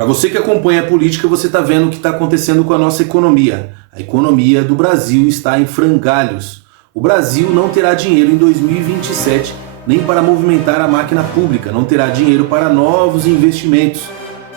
Para você que acompanha a política, você está vendo o que está acontecendo com a nossa economia. A economia do Brasil está em frangalhos. O Brasil não terá dinheiro em 2027 nem para movimentar a máquina pública, não terá dinheiro para novos investimentos.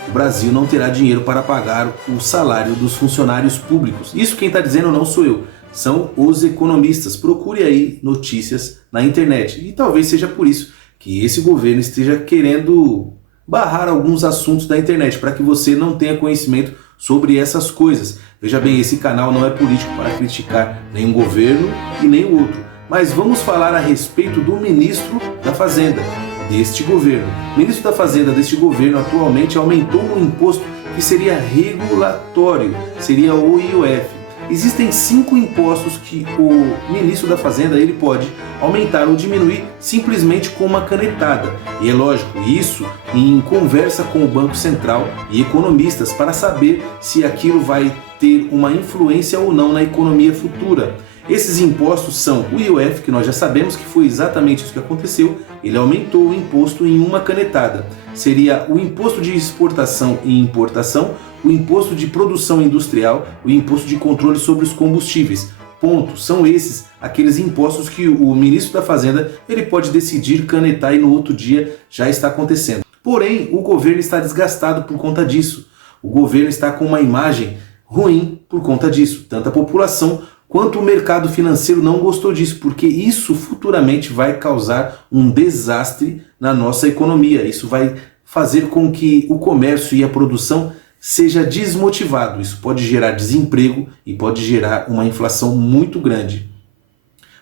O Brasil não terá dinheiro para pagar o salário dos funcionários públicos. Isso quem está dizendo não sou eu, são os economistas. Procure aí notícias na internet. E talvez seja por isso que esse governo esteja querendo barrar alguns assuntos da internet, para que você não tenha conhecimento sobre essas coisas. Veja bem, esse canal não é político para criticar nenhum governo e nem o outro. Mas vamos falar a respeito do ministro da Fazenda deste governo. O ministro da Fazenda deste governo atualmente aumentou um imposto que seria regulatório, seria o IOF. Existem 5 impostos que o ministro da Fazenda ele pode aumentar ou diminuir simplesmente com uma canetada. E é lógico, isso em conversa com o Banco Central e economistas para saber se aquilo vai ter uma influência ou não na economia futura. Esses impostos são o IOF, que nós já sabemos que foi exatamente isso que aconteceu, ele aumentou o imposto em uma canetada. Seria o imposto de exportação e importação, o imposto de produção industrial, o imposto de controle sobre os combustíveis. Ponto. São esses aqueles impostos que o ministro da Fazenda ele pode decidir canetar e no outro dia já está acontecendo. Porém, o governo está desgastado por conta disso. O governo está com uma imagem ruim por conta disso. Tanto a população quanto o mercado financeiro não gostou disso, porque isso futuramente vai causar um desastre na nossa economia. Isso vai fazer com que o comércio e a produção seja desmotivado. Isso pode gerar desemprego e pode gerar uma inflação muito grande.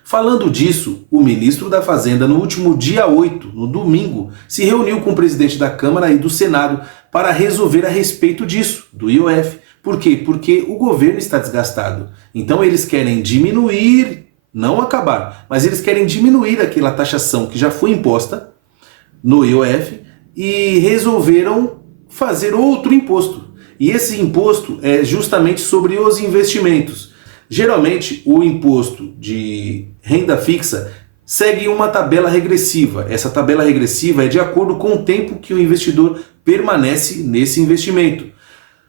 Falando disso, o ministro da Fazenda, no último dia 8, no domingo, se reuniu com o presidente da Câmara e do Senado para resolver a respeito disso, do IOF. Por quê? Porque o governo está desgastado. Então eles querem diminuir, não acabar, mas eles querem diminuir aquela taxação que já foi imposta no IOF e resolveram fazer outro imposto. E esse imposto é justamente sobre os investimentos. Geralmente o imposto de renda fixa segue uma tabela regressiva. Essa tabela regressiva é de acordo com o tempo que o investidor permanece nesse investimento.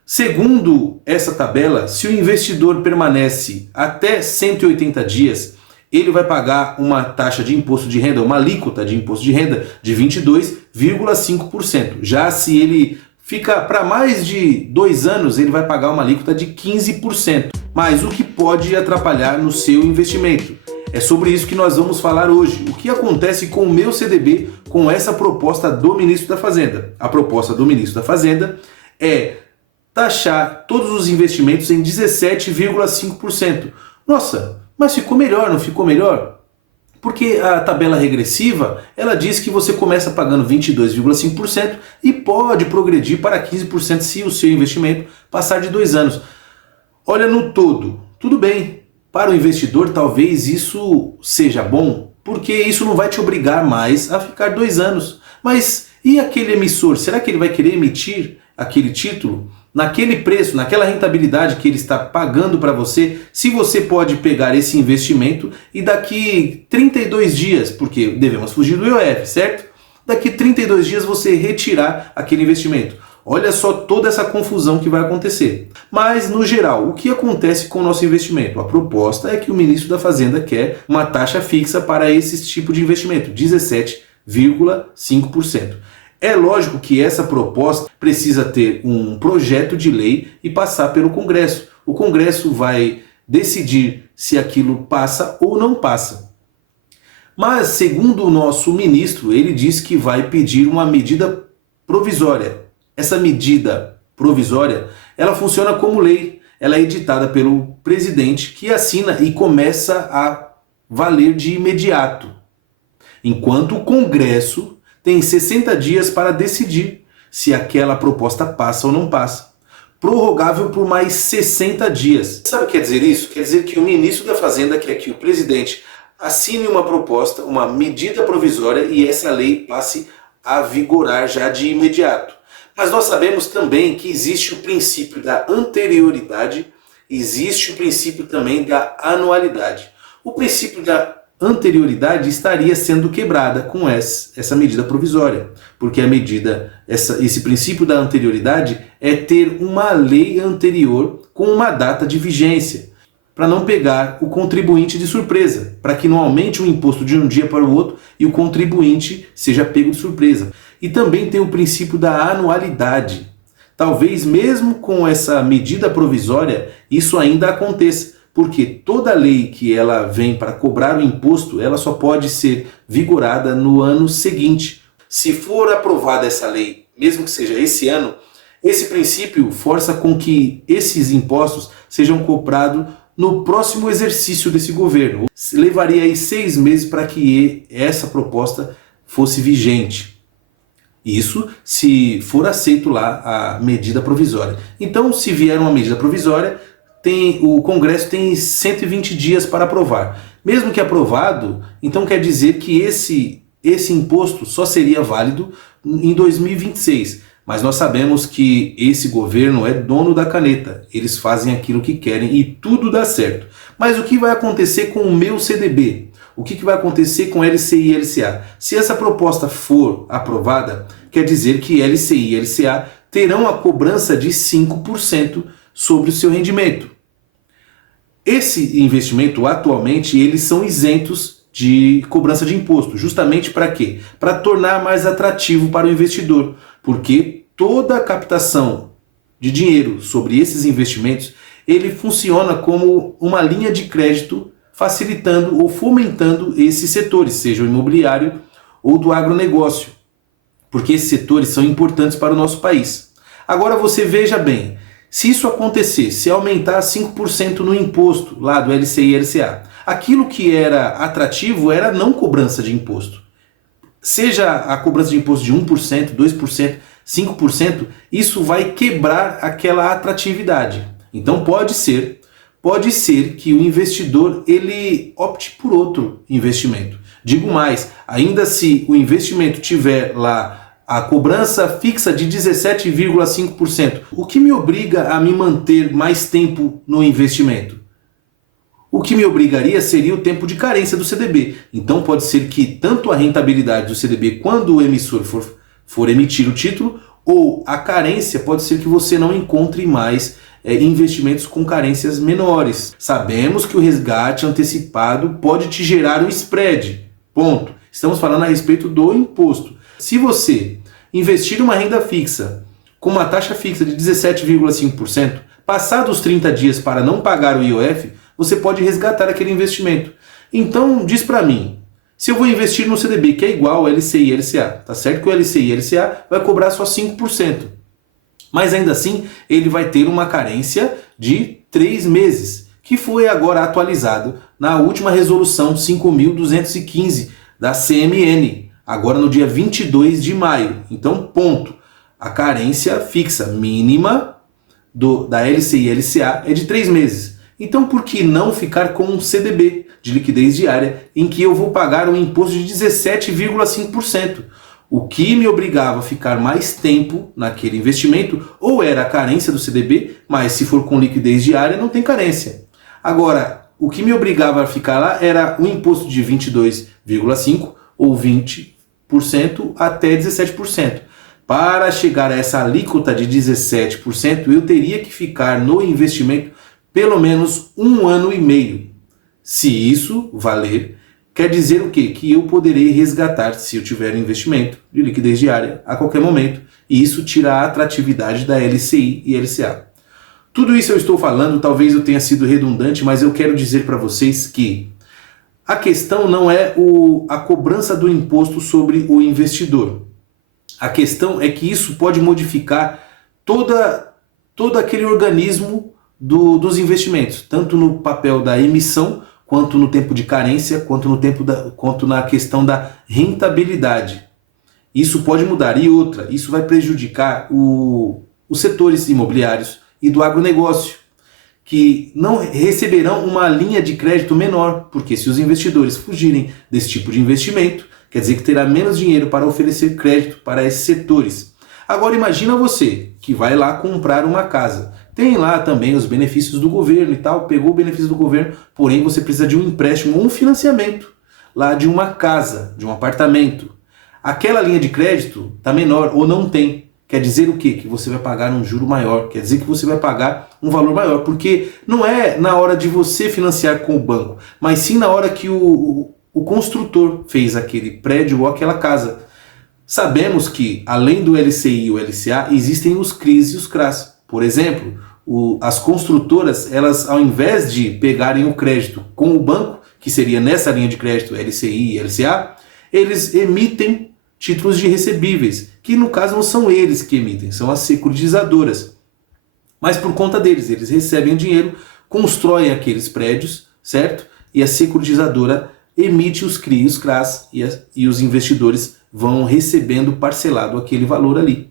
Segundo essa tabela, se o investidor permanece até 180 dias, ele vai pagar uma taxa de imposto de renda, uma alíquota de imposto de renda de 22,5%. Já se ele fica para mais de 2 anos, ele vai pagar uma alíquota de 15%. Mas o que pode atrapalhar no seu investimento? É sobre isso que nós vamos falar hoje. O que acontece com o meu CDB com essa proposta do ministro da Fazenda? A proposta do ministro da Fazenda é taxar todos os investimentos em 17,5%. Nossa, mas ficou melhor, não ficou melhor? Porque a tabela regressiva, ela diz que você começa pagando 22,5% e pode progredir para 15% se o seu investimento passar de 2 anos. Olha, no todo, tudo bem. Para o investidor, talvez isso seja bom, porque isso não vai te obrigar mais a ficar 2 anos. Mas e aquele emissor? Será que ele vai querer emitir aquele título naquele preço, naquela rentabilidade que ele está pagando para você, se você pode pegar esse investimento e daqui 32 dias, porque devemos fugir do IOF, certo? Daqui 32 dias você retirar aquele investimento. Olha só toda essa confusão que vai acontecer. Mas, no geral, o que acontece com o nosso investimento? A proposta é que o ministro da Fazenda quer uma taxa fixa para esse tipo de investimento, 17,5%. É lógico que essa proposta precisa ter um projeto de lei e passar pelo Congresso. O Congresso vai decidir se aquilo passa ou não passa. Mas, segundo o nosso ministro, ele diz que vai pedir uma medida provisória. Essa medida provisória, ela funciona como lei. Ela é editada pelo presidente, que assina e começa a valer de imediato. Enquanto o Congresso tem 60 dias para decidir se aquela proposta passa ou não passa. Prorrogável por mais 60 dias. Sabe o que quer dizer isso? Quer dizer que o ministro da Fazenda quer que o presidente assine uma proposta, uma medida provisória e essa lei passe a vigorar já de imediato. Mas nós sabemos também que existe o princípio da anterioridade, existe o princípio também da anualidade. O princípio da anterioridade estaria sendo quebrada com essa medida provisória, porque esse princípio da anterioridade é ter uma lei anterior com uma data de vigência, para não pegar o contribuinte de surpresa, para que não aumente o imposto de um dia para o outro e o contribuinte seja pego de surpresa. E também tem o princípio da anualidade. Talvez mesmo com essa medida provisória isso ainda aconteça, porque toda lei que ela vem para cobrar o imposto, ela só pode ser vigorada no ano seguinte. Se for aprovada essa lei, mesmo que seja esse ano, esse princípio força com que esses impostos sejam cobrados no próximo exercício desse governo. Levaria aí 6 meses para que essa proposta fosse vigente. Isso se for aceito lá a medida provisória. Então, se vier uma medida provisória, o Congresso tem 120 dias para aprovar. Mesmo que aprovado, então quer dizer que esse imposto só seria válido em 2026. Mas nós sabemos que esse governo é dono da caneta. Eles fazem aquilo que querem e tudo dá certo. Mas o que vai acontecer com o meu CDB? O que vai acontecer com LCI e LCA? Se essa proposta for aprovada, quer dizer que LCI e LCA terão a cobrança de 5% sobre o seu rendimento. Esse investimento, atualmente, eles são isentos de cobrança de imposto. Justamente para quê? Para tornar mais atrativo para o investidor. Porque toda a captação de dinheiro sobre esses investimentos, ele funciona como uma linha de crédito facilitando ou fomentando esses setores, seja o imobiliário ou do agronegócio. Porque esses setores são importantes para o nosso país. Agora você veja bem, se isso acontecer, se aumentar 5% no imposto lá do LCI e LCA, aquilo que era atrativo era a não cobrança de imposto. Seja a cobrança de imposto de 1%, 2%, 5%, isso vai quebrar aquela atratividade. Então pode ser que o investidor ele opte por outro investimento. Digo mais, ainda se o investimento tiver lá a cobrança fixa de 17,5%, o que me obriga a me manter mais tempo no investimento? O que me obrigaria seria o tempo de carência do CDB. Então pode ser que tanto a rentabilidade do CDB quando o emissor for emitir o título, ou a carência pode ser que você não encontre mais investimentos com carências menores. Sabemos que o resgate antecipado pode te gerar um spread. Ponto. Estamos falando a respeito do imposto. Se você investir uma renda fixa com uma taxa fixa de 17,5%, passados os 30 dias para não pagar o IOF, você pode resgatar aquele investimento. Então, diz para mim, se eu vou investir no CDB, que é igual ao LCI e LCA, tá certo que o LCI e LCA vai cobrar só 5%. Mas ainda assim, ele vai ter uma carência de 3 meses, que foi agora atualizado na última resolução 5.215 da CMN, agora no dia 22 de maio. Então, ponto. A carência fixa mínima da LCI e LCA é de 3 meses. Então, por que não ficar com um CDB de liquidez diária em que eu vou pagar um imposto de 17,5%? O que me obrigava a ficar mais tempo naquele investimento ou era a carência do CDB, mas se for com liquidez diária não tem carência. Agora, o que me obrigava a ficar lá era o imposto de 22,5% ou 20% até 17%. Para chegar a essa alíquota de 17%, eu teria que ficar no investimento pelo menos 1 ano e meio. Se isso valer, quer dizer o quê? Que eu poderei resgatar, se eu tiver um investimento de liquidez diária, a qualquer momento, e isso tira a atratividade da LCI e LCA. Tudo isso eu estou falando, talvez eu tenha sido redundante, mas eu quero dizer para vocês que a questão não é a cobrança do imposto sobre o investidor. A questão é que isso pode modificar todo aquele organismo dos investimentos, tanto no papel da emissão, quanto no tempo de carência, quanto na questão da rentabilidade. Isso pode mudar. E outra, isso vai prejudicar os setores imobiliários e do agronegócio, que não receberão uma linha de crédito menor, porque se os investidores fugirem desse tipo de investimento, quer dizer que terá menos dinheiro para oferecer crédito para esses setores. Agora imagina você que vai lá comprar uma casa. Tem lá também os benefícios do governo e tal, pegou o benefício do governo, porém você precisa de um empréstimo ou um financiamento. lá de uma casa, de um apartamento. Aquela linha de crédito está menor ou não tem. Quer dizer o quê? Que você vai pagar um juro maior, quer dizer que você vai pagar um valor maior, porque não é na hora de você financiar com o banco, mas sim na hora que o construtor fez aquele prédio ou aquela casa. Sabemos que, além do LCI e o LCA, existem os CRIs e os CRAs. Por exemplo, as construtoras, elas, ao invés de pegarem o crédito com o banco, que seria nessa linha de crédito LCI e LCA, eles emitem títulos de recebíveis, que no caso não são eles que emitem, são as securitizadoras. Mas por conta deles, eles recebem o dinheiro, constroem aqueles prédios, certo? E a securitizadora emite os CRI, os CRAs, e os investidores vão recebendo parcelado aquele valor ali.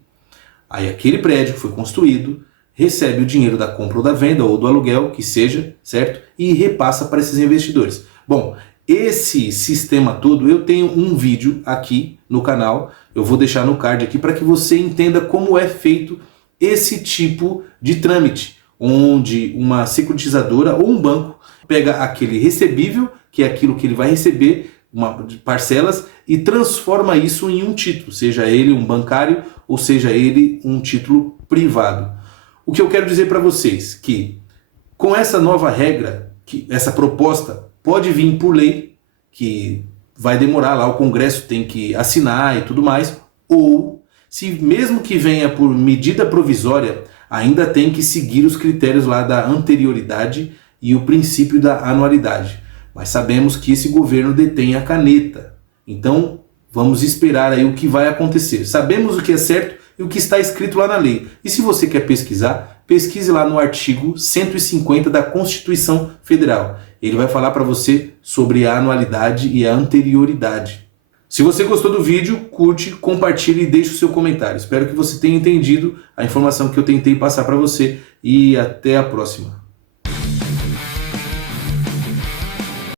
Aí aquele prédio que foi construído recebe o dinheiro da compra ou da venda, ou do aluguel, que seja, certo? E repassa para esses investidores. Bom, esse sistema todo, eu tenho um vídeo aqui no canal, eu vou deixar no card aqui para que você entenda como é feito esse tipo de trâmite, onde uma securitizadora ou um banco pega aquele recebível, que é aquilo que ele vai receber, parcelas, e transforma isso em um título, seja ele um bancário ou seja ele um título privado. O que eu quero dizer para vocês que com essa nova regra, que essa proposta pode vir por lei, que vai demorar lá, o Congresso tem que assinar e tudo mais, ou se mesmo que venha por medida provisória, ainda tem que seguir os critérios lá da anterioridade e o princípio da anualidade. Mas sabemos que esse governo detém a caneta, então vamos esperar aí o que vai acontecer. Sabemos o que é certo e o que está escrito lá na lei. E se você quer pesquisar, pesquise lá no artigo 150 da Constituição Federal. Ele vai falar para você sobre a anualidade e a anterioridade. Se você gostou do vídeo, curte, compartilhe e deixe o seu comentário. Espero que você tenha entendido a informação que eu tentei passar para você e até a próxima.